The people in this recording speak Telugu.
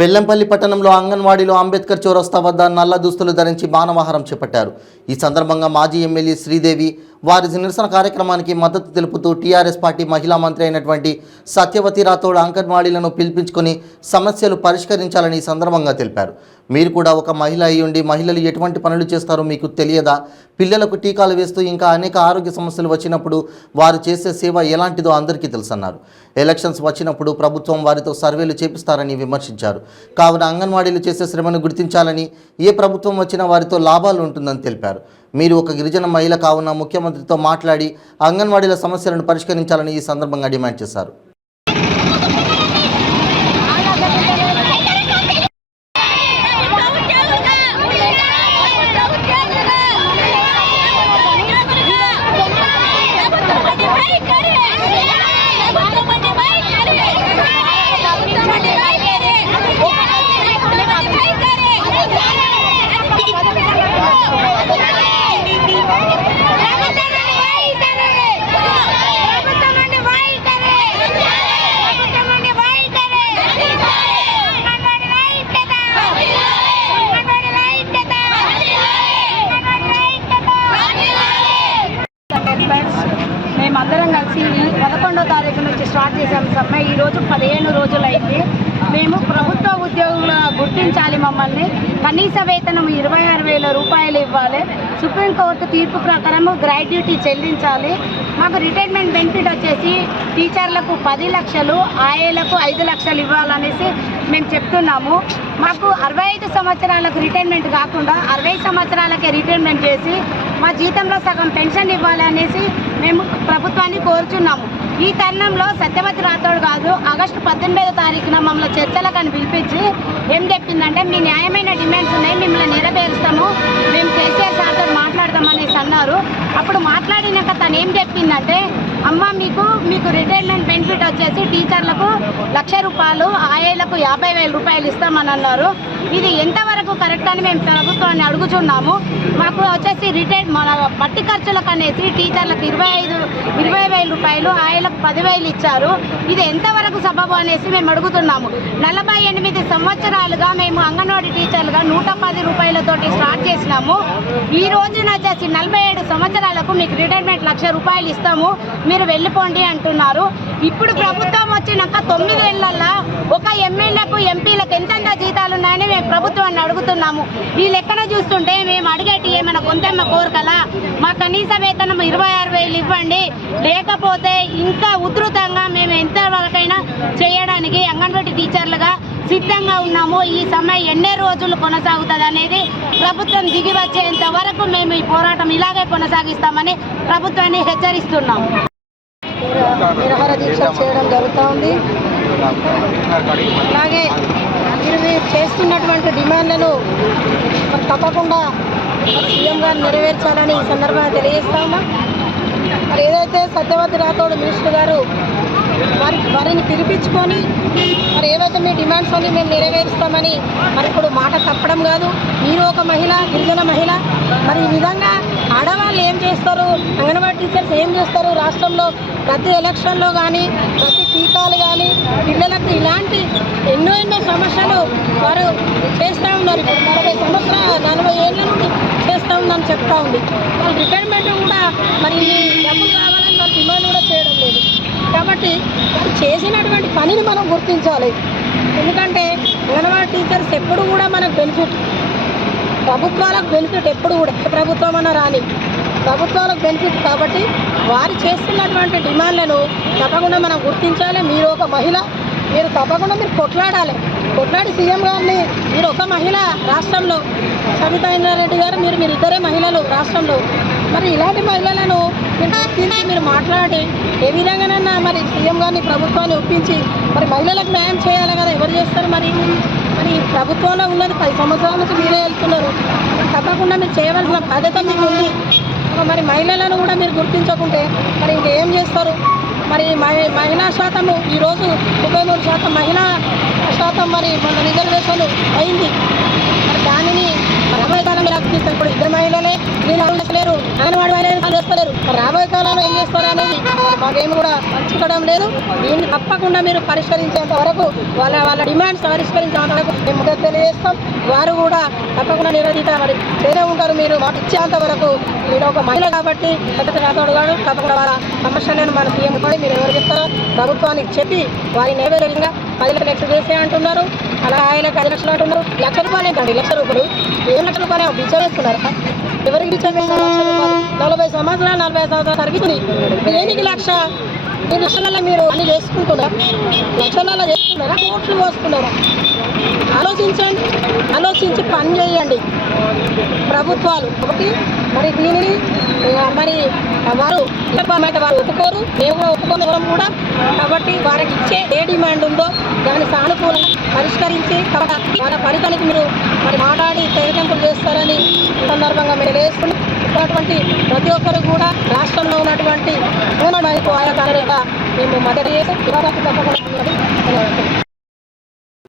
బెల్లంపల్లి పట్టణంలో అంగన్వాడీలో అంబేద్కర్ చౌరస్తా వద్ద నల్ల దుస్తులు ధరించి మానవాహారం చేపట్టారు. ఈ సందర్భంగా మాజీ ఎమ్మెల్యే శ్రీదేవి వారి నిరసన కార్యక్రమానికి మద్దతు తెలుపుతూ టీఆర్ఎస్ పార్టీ మహిళా మంత్రి అయినటువంటి సత్యవతి రాథోడ్ అంగన్వాడీలను పిలిపించుకొని సమస్యలు పరిష్కరించాలని ఈ సందర్భంగా తెలిపారు. మీరు కూడా ఒక మహిళ అయ్యుండి మహిళలు ఎటువంటి పనులు చేస్తారో మీకు తెలియదా? పిల్లలకు టీకాలు వేస్తూ ఇంకా అనేక ఆరోగ్య సమస్యలు వచ్చినప్పుడు వారు చేసే సేవ ఎలాంటిదో అందరికీ తెలుసన్నారు. ఎలక్షన్స్ వచ్చినప్పుడు ప్రభుత్వం వారితో సర్వేలు చేపిస్తారని విమర్శించారు. కావున అంగన్వాడీలు చేసే శ్రమను గుర్తించాలని, ఏ ప్రభుత్వం వచ్చినా వారితో లాభాలు ఉంటుందని తెలిపారు. మీరు ఒక గిరిజన మహిళ కావున ముఖ్యమంత్రితో మాట్లాడి అంగన్వాడీల సమస్యలను పరిష్కరించాలని ఈ సందర్భంగా డిమాండ్ చేశారు. మేమందరం కలిసి 11వ తారీఖు నుంచి స్టార్ట్ చేసాము సమ్మె. ఈరోజు 15 రోజులు అయింది. మేము ప్రభుత్వ ఉద్యోగులు గుర్తించాలి, మమ్మల్ని కనీస వేతనం 26,000 రూపాయలు ఇవ్వాలి. సుప్రీంకోర్టు తీర్పు ప్రకారం గ్రాడ్యుటీ చెల్లించాలి. మాకు రిటైర్మెంట్ బెనిఫిట్ వచ్చేసి టీచర్లకు 10 లక్షలు, ఆయేలకు 5 లక్షలు ఇవ్వాలనేసి మేము చెప్తున్నాము. మాకు 65 సంవత్సరాలకు రిటైర్మెంట్ కాకుండా 60 సంవత్సరాలకే రిటైర్మెంట్ చేసి మా జీతంలో సగం పెన్షన్ ఇవ్వాలి అనేసి మేము ప్రభుత్వాన్ని కోరుచున్నాము. ఈ తరుణంలో సత్యవతి రాథోడ్ కాదు, ఆగస్టు 18వ తారీఖున మమ్మల్ని చర్చలకు పిలిపించి ఏం చెప్పిందంటే, మీ న్యాయమైన డిమాండ్స్ ఉన్నాయి, మిమ్మల్ని నెరవేరుస్తాము, మేము కేసీఆర్ సార్తో మాట్లాడదామనేసి అన్నారు. అప్పుడు మాట్లాడినాక తను ఏం చెప్పిందంటే, అమ్మ మీకు రిటైర్మెంట్ బెనిఫిట్ వచ్చేసి టీచర్లకు 1,00,000 రూపాయలు, ఆయేలకు 50,000 రూపాయలు ఇస్తామని అన్నారు. ఇది ఎంతవరకు కరెక్ట్ అని మేము ప్రభుత్వాన్ని అడుగుతున్నాము. మాకు వచ్చేసి మన పట్టి ఖర్చులకు అనేసి టీచర్లకు 20,000 రూపాయలు, ఆయేలకు 10,000 ఇచ్చారు. ఇది ఎంతవరకు సబబు అనేసి మేము అడుగుతున్నాము. 48 సంవత్సరాలుగా మేము అంగన్వాడీ టీచర్లుగా 110 రూపాయలతోటి స్టార్ట్ చేసినాము. ఈ రోజున వచ్చేసి 47 సంవత్సరాలకు మీకు రిటైర్మెంట్ 1,00,000 రూపాయలు ఇస్తాము, మీరు వెళ్ళిపోండి అంటున్నారు. ఇప్పుడు ప్రభుత్వం వచ్చినాక 9 ఏళ్లలో ఒక ఎమ్మెల్యేకు, ఎంపీలకు ఎంతెంత జీతాలు ఉన్నాయని మేము ప్రభుత్వాన్ని అడుగుతున్నాము. ఈ లెక్కన చూస్తుంటే మేము అడిగేటి ఏమైనా కొంతమ్మ కోరికలా? మా కనీస వేతనం 26,000 ఇవ్వండి, లేకపోతే ఇంకా ఉధృతంగా మేము ఎంతవరకైనా చేయడానికి అంగన్వాడీ టీచర్లుగా సిద్ధంగా ఉన్నాము. ఈ సమయం ఎన్ని రోజులు కొనసాగుతుంది అనేది ప్రభుత్వం దిగి వచ్చేంత వరకు మేము ఈ పోరాటం ఇలాగే కొనసాగిస్తామని ప్రభుత్వాన్ని హెచ్చరిస్తున్నాము. నిరాహార దీక్ష చేయడం జరుగుతూ ఉంది. అలాగే మీరు చేస్తున్నటువంటి డిమాండ్లను తప్పకుండా సీఎం గారు నెరవేర్చాలని ఈ సందర్భంగా తెలియజేస్తామా. మరి ఏదైతే సత్యవతి రాథోడ్ మినిస్టర్ గారు వారిని పిలిపించుకొని మరి ఏవైతే మీ డిమాండ్స్ అన్ని మేము నెరవేరుస్తామని మరి ఇప్పుడు మాట తప్పడం కాదు. మీరు ఒక మహిళ, గిరిజన మహిళ, మరి ఈ విధంగా ఆడవాళ్ళు ఏం చేస్తారు, అంగన్వాడీ టీచర్స్ ఏం చేస్తారు, రాష్ట్రంలో ప్రతి ఎలక్షన్లో కానీ, ప్రతి టీకాలు కానీ, పిల్లలకు ఇలాంటి ఎన్నో సమస్యలు వారు చేస్తూ ఉన్నారు. ఇప్పుడు 40 ఏళ్ళ నుండి చేస్తూ ఉందని చెప్తా ఉంది. వాళ్ళు రిటైర్మెంట్ కూడా మరి డబ్బులు కావాలని వాళ్ళు డిమాండ్ కూడా చేయడం లేదు. కాబట్టి వాళ్ళు చేసినటువంటి పనిని మనం గుర్తించాలి. ఎందుకంటే అంగన్వాడీ టీచర్స్ ఎప్పుడు కూడా మనకు బెనిఫిట్, ప్రభుత్వాలకు బెనిఫిట్ ఎప్పుడు కూడా, ఏ ప్రభుత్వం అన్నా రాని ప్రభుత్వాలకు బెనిఫిట్. కాబట్టి వారు చేస్తున్నటువంటి డిమాండ్లను తప్పకుండా మనం గుర్తించాలి. మీరు ఒక మహిళ, మీరు తప్పకుండా మీరు కొట్లాడి సీఎం గారిని, మీరు ఒక మహిళ రాష్ట్రంలో, సబితా ఇంద్రారెడ్డి గారు, మీరు ఇద్దరే మహిళలు రాష్ట్రంలో. మరి ఇలాంటి మహిళలను మీరు మాట్లాడి ఏ విధంగానైనా మరి సీఎం గారిని, ప్రభుత్వాన్ని ఒప్పించి మరి మహిళలకు న్యాయం చేయాలి కదా. ఎవరు చేస్తారు? మరి ప్రభుత్వంలో ఉన్నది 10 సంవత్సరాల నుంచి మీరే వెళ్తున్నారు. తప్పకుండా మీరు చేయవలసిన బాధ్యత మీకు ఉంది. మరి మహిళలను కూడా మీరు గుర్తించకుంటే మరి ఇంకేం చేస్తారు? మరి మహిళా శాతము ఈరోజు 33% మహిళా శాతం మరి మన రిజర్వేషన్ అయింది. మరి దానిని మరి రాబోయే కాలంలో ఎలా తీస్తారు? ఇప్పుడు ఇద్దరు మహిళలే వీళ్ళు చేస్తలేరు, అంగన్వాడీ మహిళలు చేస్తలేరు. రాబోయే కాలంలో ఏం చేస్తారు అనేది మాకేమి కూడా పంచుకోవడం లేదు. దీన్ని తప్పకుండా మీరు పరిష్కరించేంత వరకు వాళ్ళ డిమాండ్స్ పరిష్కరించేంత వరకు మేము మద్దతు తెలియజేస్తాం. వారు కూడా తప్పకుండా నిరోధిత మరి వేరే ఉంటారు. మీరు మాకు ఇచ్చేంత వరకు మీరు ఒక మహిళ కాబట్టి రాతోడు కాదు, తప్పకుండా వాళ్ళ సమస్యలను మన సీఎం కూడా మీరు ఎవరు చెప్తారో ప్రభుత్వానికి చెప్పి వారి నెరవేరంగా 10 లక్షలు చేసే అంటున్నారు. అలా ఆయనకు 10 లక్షలు అంటున్నారు. ₹1,00,000 ఏంటండి? ₹1,00,000 ఏం ₹1,00,000 బిచ్చవేస్తున్నారు? ఎవరికి బిచ్చవేస్తున్నారు? ₹1,00,000 సంవత్సరాలు 40 సంవత్సరాలు సర్వీసుని దేనికి లక్ష? ఈ లక్షలలో మీరు అన్ని చేసుకుంటున్నారా? లక్షలలో చేసుకున్నారా? కోట్లు పోస్తున్నారా? ఆలోచించండి, ఆలోచించి పని చేయండి ప్రభుత్వాలు. ఒకటి మరి దీనిని మరి వారు వారు ఒప్పుకోరు, మేము కూడా ఒప్పుకోవడం కూడా. కాబట్టి వారికి ఇచ్చే ఏ డిమాండ్ ఉందో దాన్ని సానుకూలంగా పరిష్కరించి వాళ్ళ ఫలితానికి మీరు మరి మాట్లాడి తెగతింపులు చేస్తారని ఈ సందర్భంగా మేము తెలియజేస్తున్నాం. ఉన్నటువంటి ప్రతి ఒక్కరు కూడా రాష్ట్రంలో ఉన్నటువంటి ఆయా కార్యాలయంగా మేము మద్దతు చేసి